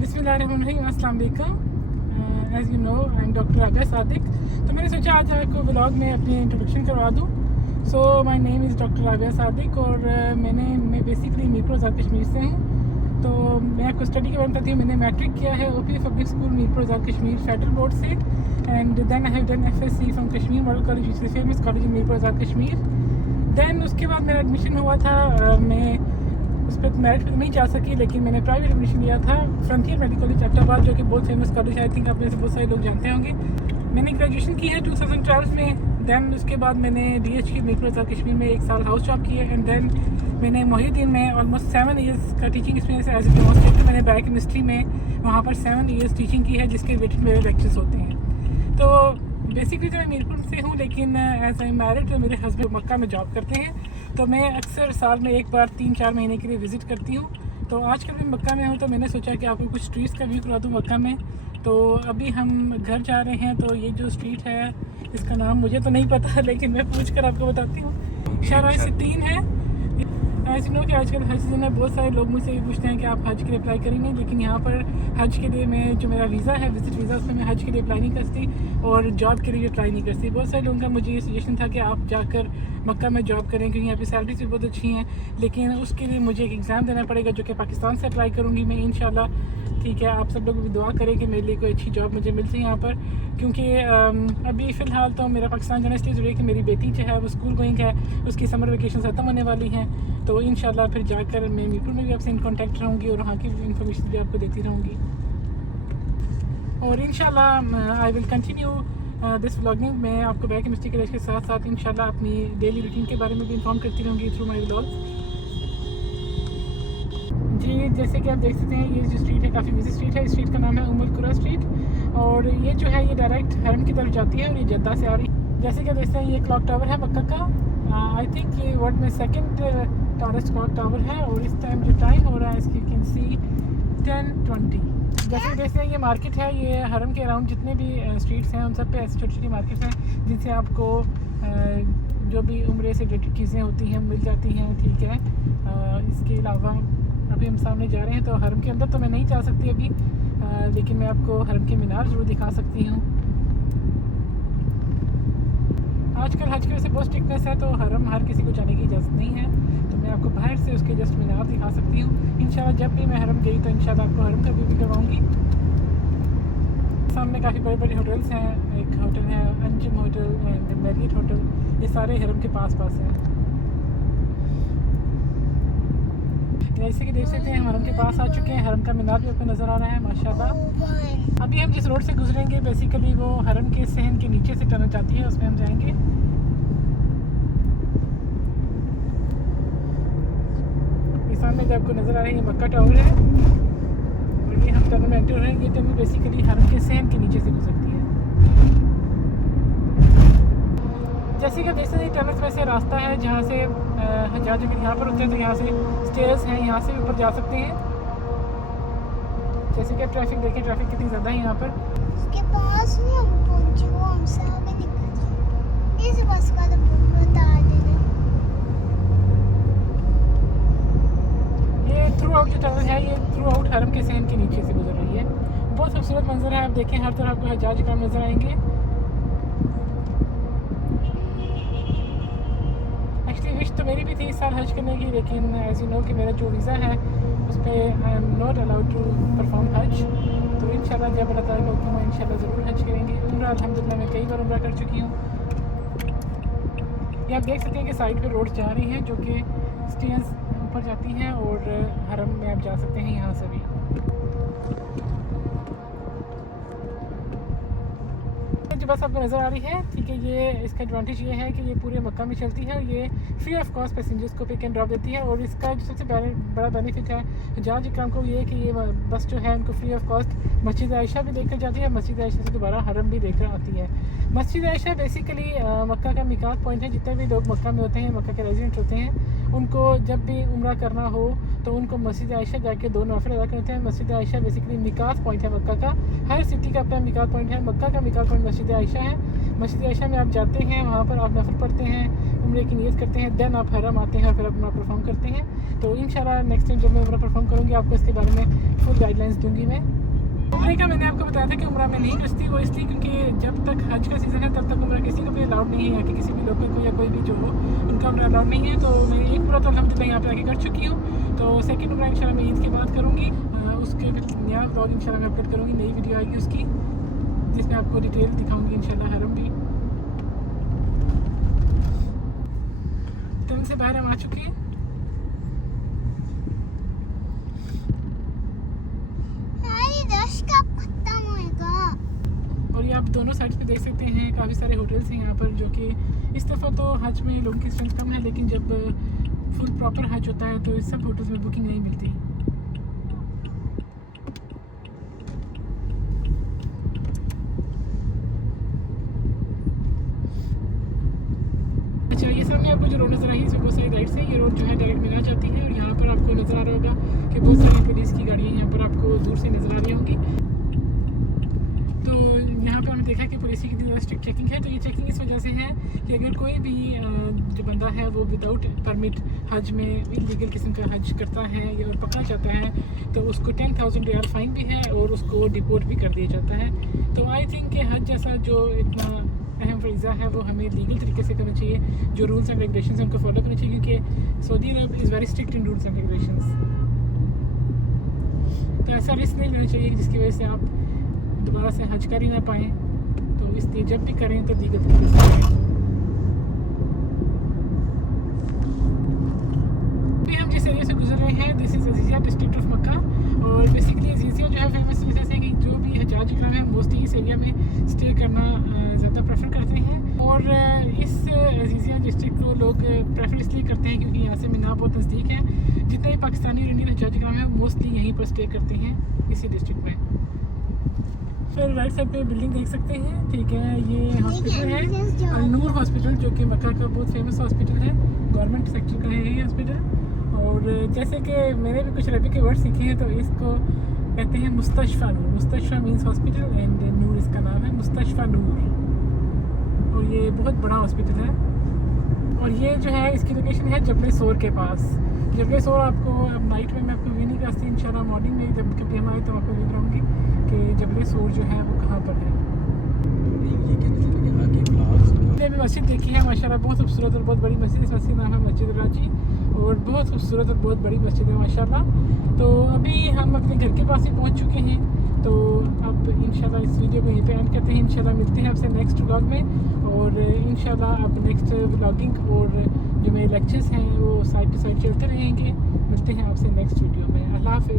बिस्मिल्लाहिर्रहमानिर्रहीम, अस्सलाम वालेकुम। As you know I am doctor Rabia Sadiq. तो मैंने सोचा आज आपको व्लॉग में अपनी इंट्रोडक्शन करवा दूँ। So my name is doctor Rabia Sadiq और मैं बेसिकली मीरपुर आज़ाद कश्मीर से हूँ। तो मैं आपको स्टडी के बारे में बताती हूँ। मैंने मैट्रिक किया है OP public school Mirpur Azad Kashmir federal board से, and then I have done FSc from Kashmir model college which is famous college in Mirpur Azad Kashmir. Then उसके बाद मेरा एडमिशन हुआ था, मैं उस पर मेरिट पर नहीं जा सकी, लेकिन मैंने प्राइवेट एडमिशन लिया था फ्रंटियर मेडिकल कॉलेज अहमदाबाद, जो कि बहुत फेमस कॉलेज है। आई थिंक आप में से बहुत सारे लोग जानते होंगे। मैंने ग्रेजुएशन की है 2012 में। देन उसके बाद मैंने DH मीरपुर आज़ाद कश्मीर में 1 साल हाउस जॉब की है, एंड देन मैंने मोहिद्दीन में ऑलमोस्ट 7 ईयर्स का टीचिंग एक्सपीरियंस है एज ए डेमोस्ट्रेटर। मैंने बायोकेमिस्ट्री में वहाँ पर 7 ईयर्स टीचिंग की है, जिसके रिलेटेड मेरे लेक्चर्स होते हैं। तो बेसिकली तो मैं मीरपुर से हूँ, लेकिन एज आई मैरिड तो मेरे हस्बैंड मक्का में जॉब करते हैं। तो मैं अक्सर साल में एक बार 3-4 महीने के लिए विज़िट करती हूँ। तो आजकल मैं मक्का में हूँ, तो मैंने सोचा कि आपको कुछ स्ट्रीट्स का व्यू करा दूँ मक्का में। तो अभी हम घर जा रहे हैं, तो ये जो स्ट्रीट है इसका नाम मुझे तो नहीं पता, लेकिन मैं पूछ कर आपको बताती हूँ। शायद सितीन है। ऐसे नो कि आजकल हज सीजन में बहुत सारे लोग मुझसे ये पूछते हैं कि आप हज के लिए अप्लाई करेंगे, लेकिन यहाँ पर हज के लिए मैं जो मेरा वीज़ा है विजिट वीज़ा, उसमें मैं हज के लिए अप्लाई नहीं करती और जॉब के लिए अप्लाई नहीं करती। बहुत सारे लोगों का मुझे ये सजेशन था कि आप जाकर मक्का में जॉब करें, क्योंकि यहाँ पे सैलरीज भी बहुत अच्छी हैं, लेकिन उसके लिए मुझे एक एग्ज़ाम देना पड़ेगा जो कि पाकिस्तान से अप्लाई करूँगी मैं इंशाल्लाह। ठीक है, आप सब लोग भी दुआ करें कि मेरे लिए कोई अच्छी जॉब मुझे मिल जाए यहाँ पर, क्योंकि अभी फ़िलहाल तो मेरा पाकिस्तान जाना इसलिए ज़रूरी है कि मेरी बेटी जो है वो स्कूल गोइंग है, उसकी समर वेकेशन ख़त्म होने वाली हैं। तो इंशाल्लाह फिर जाकर मैं मीरपुर में भी आपसे इन कॉन्टैक्ट रहूँगी और वहाँ की इन्फॉर्मेशन भी आपको देती रहूँगी। और इंशाल्लाह I will continue this vlogging. मैं आपको बायोकेमिस्ट्री के साथ साथ इंशाल्लाह अपनी डेली रूटीन के बारे में भी इन्फॉर्म करती रहूँगी थ्रू माई व्लॉग्स। जी, जैसे कि आप देख सकते हैं, ये जो स्ट्रीट है काफ़ी बिजी स्ट्रीट है। इस स्ट्रीट का नाम है उम्म अल कुरा स्ट्रीट, और ये जो है ये डायरेक्ट हरम की तरफ जाती है और ये जद्दा से आ रही है। जैसे कि आप देखते हैं, ये क्लॉक टावर है मक्का का। आई थिंक ये वर्ल्ड में 2nd टॉरेस्ट क्लॉक टावर है, और इस टाइम जो टाइम हो रहा है इसकी कैन सी 10:20। जैसे देखते हैं, ये मार्केट है। ये हरम के अराउंड जितने भी स्ट्रीट्स हैं उन सब पे ऐसी छोटी छोटी मार्केट हैं, जिनसे आपको जो भी उम्रे से रिलेटेड चीज़ें होती हैं मिल जाती हैं। ठीक है, इसके अलावा अभी हम सामने जा रहे हैं, तो हरम के अंदर तो मैं नहीं जा सकती अभी, लेकिन मैं आपको हरम के मीनार ज़रूर दिखा सकती हूँ। आजकल हज की वजह से बहुत स्ट्रिक्टनेस है, तो हरम हर किसी को जाने की इजाज़त नहीं है, तो मैं आपको बाहर से उसके जस्ट मीनार दिखा सकती हूँ। इंशाल्लाह जब भी मैं हरम गई तो इंशाल्लाह आपको हरम का व्यू भी करवाऊँगी। सामने काफ़ी बड़े बड़े होटल्स हैं। एक होटल है Anjum hotel and Marriott hotel, ये सारे हरम के पास हैं। जैसे कि देख सकते हैं, हम हरम के पास आ चुके हैं। हरम का मीनार भी आपको नज़र आ रहा है माशाल्लाह। अभी हम जिस रोड से गुजरेंगे बेसिकली वो हरम के सहन के नीचे से टनल जाती है, उसमें हम जाएंगे। ये सामने जो आपको नज़र आ रही है मक्का टावर है, और ये हम टनल में एंटर हो रहे हैं। ये टनल बेसिकली हरम के सहन के नीचे से गुजरती है। जैसे कि देख सकते हैं, टनल में से रास्ता है जहाँ से हजाज अगर यहाँ पर होते हैं, तो यहाँ से स्टेयर्स हैं, यहाँ से ऊपर जा सकते हैं। जैसे कि ट्रैफिक देखें, ट्रैफिक कितनी ज़्यादा है यहाँ पर। उसके पास नहीं हम पहुंचे, वो हमसे आगे निकल गए। इस बस का तो बता देना। ये थ्रू आउट जो टनल है, ये थ्रू आउट हरम के सहन के नीचे से गुजर रही है। बहुत खूबसूरत मंजर है। आप देखें, हर तरफ आपको हजाज काम नज़र आएंगे। एक्चुअली विश तो मेरी भी थी इस साल हज करने की, लेकिन एज यू नो कि मेरा जो वीज़ा है उस पर I am not allowed to perform Hajj. तो इंशाल्लाह जब अल्लाह ताला को मैं इंशाल्लाह ज़रूर हज करेंगे। उम्रा अल्हम्दुलिल्लाह मैं कई बार उम्रा कर चुकी हूँ। ये आप देख सकते हैं कि साइड पे रोड जा रही हैं जो कि स्टेयर्स ऊपर जाती हैं, और हरम में आप जा सकते हैं यहाँ से भी। जो बस आपको नज़र आ रही है, ठीक है, ये इसका एडवांटेज ये है कि ये पूरे मक्का में चलती है, और ये फ्री ऑफ कॉस्ट पैसेंजर्स को पिक एंड ड्रॉप देती है। और इसका जो सबसे बड़ा बेनिफिट है हजाज इकराम को, ये है कि ये बस जो है उनको फ्री ऑफ कॉस्ट मस्जिद आयशा भी लेकर जाती है, मस्जिद आयशा से दोबारा हरम भी लेकर आती है। मस्जिद आयशा बेसिकली मक्का का मिकात पॉइंट है। जितने भी लोग मक्का में होते हैं, मक्का के रेजिडेंट होते हैं, उनको जब भी उम्रा करना हो तो उनको मस्जिद आयशा जाके 2 नफिल अदा करते हैं। मस्जिद आयशा बेसिकली मिकात पॉइंट है मक्का का। हर सिटी का अपना मिकात पॉइंट है। मक्का का मिकात पॉइंट मस्जिद आयशा है। मस्जिद आयशा में आप जाते हैं, वहाँ पर आप नफल पढ़ते हैं, उम्रे की नियत करते हैं, देन आप हरम आते हैं और फिर आप उम्रा परफॉर्म करते हैं। तो इंशाल्लाह नेक्स्ट टाइम जब मैं उम्रा परफॉर्म करूँगी आपको इसके बारे में फुल गाइडलाइंस दूँगी मैं। उम्रे का मैंने आपको बताया था कि उम्रा में नहीं करती, वो इसलिए क्योंकि जब तक हज का सीज़न है तब तक उम्रा किसी को भी अलाउड नहीं है, या कि किसी भी लोकल को या कोई भी जो हो उनका उम्रा अलाउड नहीं है। तो मैं एक उम्रा तो अल्हम्दुलिल्लाह यहाँ पे आके कर चुकी हूँ। तो सेकंड उम्रा इंशाल्लाह मैं ईद के बाद करूँगी, उसके फिर नया व्लॉग इंशाल्लाह मैं अपलोड करूँगी, नई वीडियो आएगी उसकी जिसमें आपको डिटेल दिखाऊँगी इंशाल्लाह हरम भी। टर्न से बाहर हम आ चुके हैं। और ये आप दोनों साइड पे देख सकते हैं काफ़ी सारे होटल्स हैं यहाँ पर, जो कि इस दफ़ा तो हज में लोगों की स्ट्रेंथ कम है, लेकिन जब फुल प्रॉपर हज होता है तो इस सब होटल्स में बुकिंग नहीं मिलती। अच्छा, ये सामने आपको जो रोड नज़र आई है इसमें बहुत सारी राइड्स हैं। ये रोड जो है डायरेक्ट मिना जाती है और यहाँ पर आपको नज़र आ रहा होगा कि बहुत सारी पुलिस की गाड़ियाँ यहाँ पर आपको दूर से नज़र आ रही होंगी। तो यहाँ पर हमने देखा कि पुलिस की कितनी ज़्यादा स्ट्रिक्ट चेकिंग है। तो ये चेकिंग इस वजह से है कि अगर कोई भी जो बंदा है वो विदाउट परमिट हज में इलीगल किस्म का हज करता है या पकड़ा जाता है तो उसको 10,000 रियाल फाइन भी है और उसको डिपोर्ट भी कर दिया जाता है। तो आई थिंक कि हज जैसा जो इतना अहम फ़रीज़ा है वो हमें लीगल तरीके से करना चाहिए, जो रूल्स एंड रेगुलेशंस हैं उनको फॉलो करना चाहिए, क्योंकि Saudi Arab is very strict in rules and regulations. तो ऐसा रिस्क नहीं लेना चाहिए जिसकी वजह से आप दोबारा से हज कर ही ना पाएँ। तो इसलिए जब भी करें तो लीगल तरीके से करें। अभी हम जिस एरिया से गुजर रहे हैं this is Aziziya district of Makkah. और बेसिकली अजीज़िया जो है फेमस इस वजह से कि जो भी हजाज इकराम है मोस्टली इस एरिया में स्टे करना ज़्यादा प्रेफर करते हैं। और इस अजीज़िया डिस्ट्रिक्ट को लोग प्रेफर इसलिए करते हैं क्योंकि यहाँ से मीना बहुत नज़दीक है। जितने भी पाकिस्तानी और इंडियन हजाज इकराम हैं मोस्टली यहीं पर स्टे करते हैं इसी डिस्ट्रिक्ट में। फिर राइट साइड पे बिल्डिंग देख सकते हैं, ठीक है, ये हॉस्पिटल है नूर हॉस्पिटल, जो कि मक्का का बहुत फेमस हॉस्पिटल है, गवर्नमेंट सेक्टर का है ये हॉस्पिटल। और जैसे कि मैंने भी कुछ अरबी के वर्ड सीखे हैं तो इसको कहते हैं मुस्तशफ़ा नूर। मुस्तशफ़ा मीन्स हॉस्पिटल एंड नूर इसका नाम है, मुस्तशफ़ा नूर। और ये बहुत बड़ा हॉस्पिटल है। और ये जो है इसकी लोकेशन है जबल सोर के पास। जबल सोर आपको अब नाइट में मैं आपको व्यू नहीं कराती, इंशाल्लाह मॉर्निंग में जब कभी हम आए तो आपको व्यू कराऊँगी कि जबल सोर जो है वो कहाँ पर है। हमने भी मस्जिद देखी है माशाल्लाह, बहुत खूबसूरत और बहुत बड़ी मस्जिद। इस मस्जिद का नाम है मस्जिद अल राजी और बहुत खूबसूरत और बहुत बड़ी मस्जिद है माशाल्लाह। तो अभी हम अपने घर के पास ही पहुंच चुके हैं। तो अब इंशाल्लाह इस वीडियो को यहीं पे एंड करते हैं। इंशाल्लाह मिलते हैं आपसे नेक्स्ट व्लॉग में। और इंशाल्लाह अब नेक्स्ट व्लॉगिंग और जो मेरे लेक्चर्स हैं वो साइड टू साइड चलते रहेंगे। मिलते हैं आपसे नेक्स्ट वीडियो में। अल्लाह हाफ़िज़।